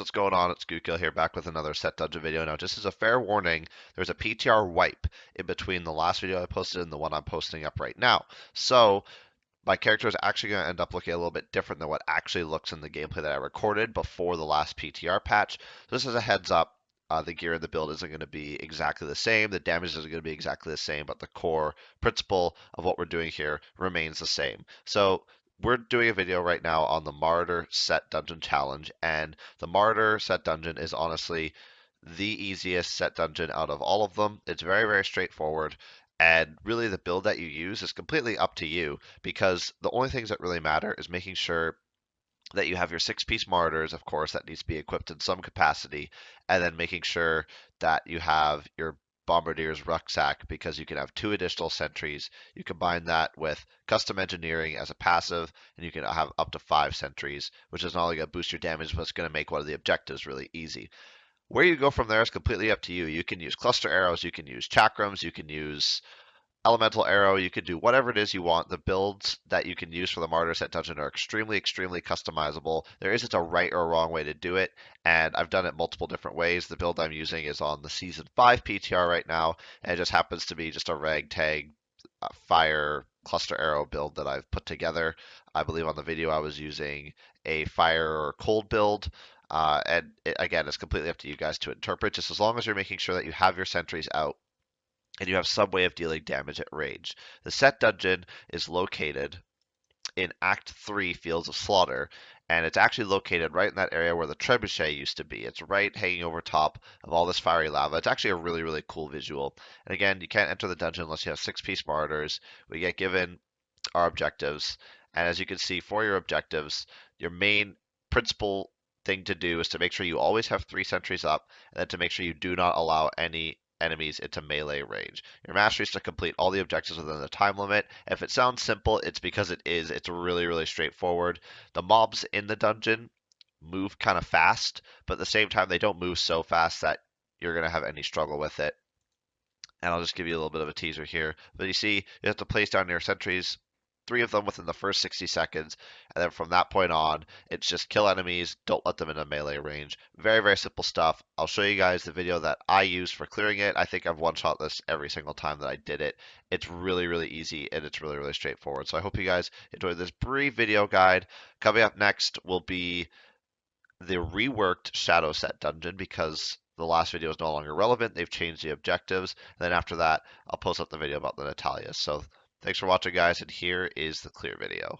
what's going on? It's Gukill here, back with another set dungeon video. Now, just as a fair warning, there's a PTR wipe in between the last video I posted and the one I'm posting up right now. So, my character is actually going to end up looking a little bit different than what actually looks in the gameplay that I recorded before the last PTR patch. So this is a heads up. The gear in the build isn't going to be exactly the same. The damage isn't going to be exactly the same, but the core principle of what we're doing here remains the same. So we're doing a video right now on the Marauder set dungeon challenge, and the Marauder set dungeon is honestly the easiest set dungeon out of all of them. It's very, very straightforward. And really, the build that you use is completely up to you because the only things that really matter is making sure that you have your six-piece Marauders, of course, that needs to be equipped in some capacity, and then making sure that you have your Bombardier's rucksack because you can have two additional sentries. You combine that with custom engineering as a passive, and you can have up to 5 sentries, which is not only going to boost your damage, but it's going to make one of the objectives really easy. Where you go from there is completely up to you. You can use cluster arrows, you can use chakrams, you can use elemental arrow, you can do whatever it is you want. The builds that you can use for the Marauder set dungeon are extremely, extremely customizable. There isn't a right or wrong way to do it, and I've done it multiple different ways. The build I'm using is on the Season 5 PTR right now, and it just happens to be just a ragtag fire cluster arrow build that I've put together. I believe on the video I was using a fire or cold build. And again, it's completely up to you guys to interpret, just as long as you're making sure that you have your sentries out and you have some way of dealing damage at range. The set dungeon is located in Act 3 Fields of Slaughter, and it's actually located right in that area where the trebuchet used to be. It's right hanging over top of all this fiery lava. It's actually a really, really cool visual. And again, you can't enter the dungeon unless you have six-piece Marauders. We get given our objectives, and as you can see, for your objectives, your main principal thing to do is to make sure you always have 3 sentries up, and then to make sure you do not allow any enemies into melee range. Your mastery is to complete all the objectives within the time limit. If it sounds simple, it's because it is. It's really, really straightforward. The mobs in the dungeon move kind of fast, but at the same time, they don't move so fast that you're going to have any struggle with it. And I'll just give you a little bit of a teaser here. But you see, you have to place down your sentries, 3 of them within the first 60 seconds, and then from that point on, it's just kill enemies, don't let them into melee range. Very, very simple stuff. I'll show you guys the video that I used for clearing it. I think I've one-shot this every single time that I did it. It's really, really easy, and it's really, really straightforward. So I hope you guys enjoyed this brief video guide. Coming up next will be the reworked Shadow Set dungeon because the last video is no longer relevant. They've changed the objectives. And then after that, I'll post up the video about the Natalias. So thanks for watching, guys, and here is the clear video.